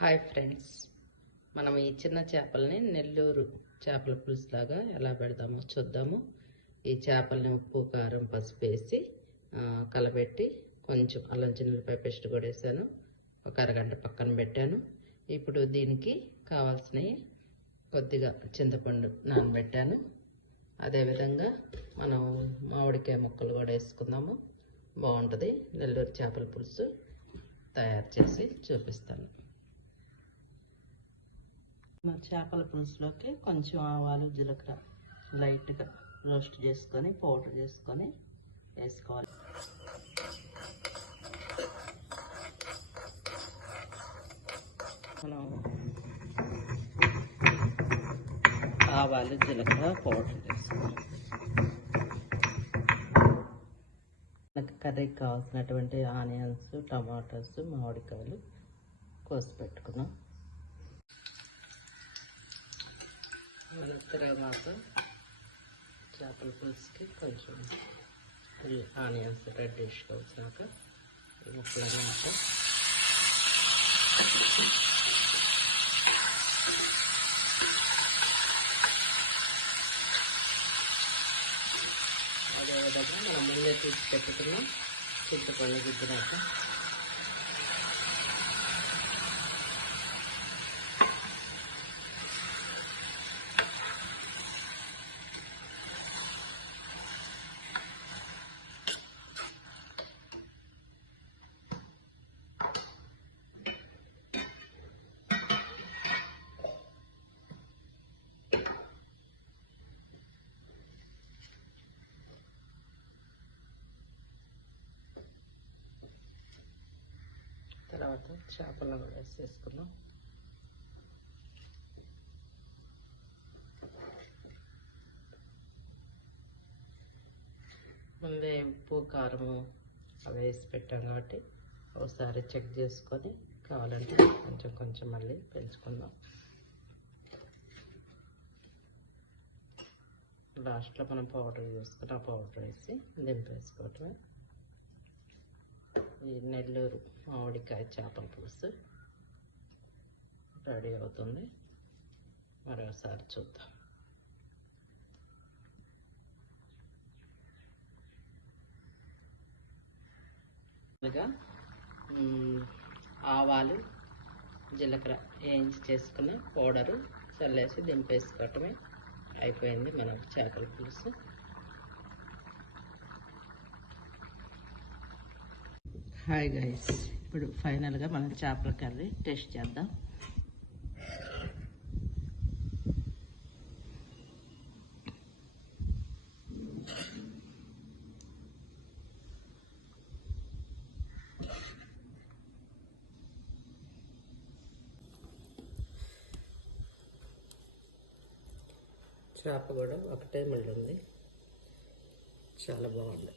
Hi friends, మనం ఈ చిన్న చేపల్ని నెల్లూరు చేపల పులుసు లాగా ఎలా పెడదామో చూద్దాము. ఈ చేపల్ని ఉప్పు కారం పసుపు వేసి కలబెట్టి కొంచెం అల్లం చిన్నులపాయ పేస్ట్ కూడా వేసాను. ఒక అరగంట పక్కన పెట్టాను. ఇప్పుడు దీనికి కావాల్సినవి కొద్దిగా చింతపండు నానబెట్టాను. అదేవిధంగా మనం మామిడికాయ ముక్కలు కూడా వేసుకుందాము. బాగుంటుంది. నెల్లూరు చేపల పులుసు తయారు చేసి చూపిస్తాను. మా చేపల పులుసులోకి కొంచెం ఆవాలు జీలకర్ర లైట్గా రోస్ట్ చేసుకొని పౌడర్ చేసుకొని వేసుకోవాలి. మనం ఆవాలు జీలకర్ర పౌడర్ చేసుకోవాలి. మనకి కర్రీకి కావాల్సినటువంటి ఆనియన్స్ టమాటాస్ మామిడికాయలు కోసి పెట్టుకున్నాం. తర్వాత చేపల పులుసుకి కొంచెం ఆనియన్స్ రెడ్డిష్గా వచ్చినాక ముక్కలమాట అదేవిధంగా మనం ముందే తీసి పెట్టుకున్నాం చింతపండు గుద్దినాక తర్వాత చేపలను కూడా వేసేసుకున్నాం. ముందే ఉప్పు కారము అవి వేసి పెట్టాం కాబట్టి ఒకసారి చెక్ చేసుకొని కావాలంటే కొంచెం కొంచెం మళ్ళీ పెంచుకుందాం. లాస్ట్లో మనం పౌడర్ చేసుకుని ఆ పౌడర్ వేసి దింపేసుకోవటమే. ఈ నెల్లూరు మామిడికాయ చేపల పులుసు రెడీ అవుతుంది. మరోసారి చూద్దాం. ఆవాలు జీలకర్ర వేయించి చేసుకున్న పౌడరు చల్లేసి దింపేసుకోవటమే. అయిపోయింది మన చేపల పులుసు. హాయ్ గైస్, ఇప్పుడు ఫైనల్గా మనం చేపల కర్రీ టేస్ట్ చేద్దాం. చేప కూడా ఒకటే మళ్ళీ ఉంది, చాలా బాగుంది.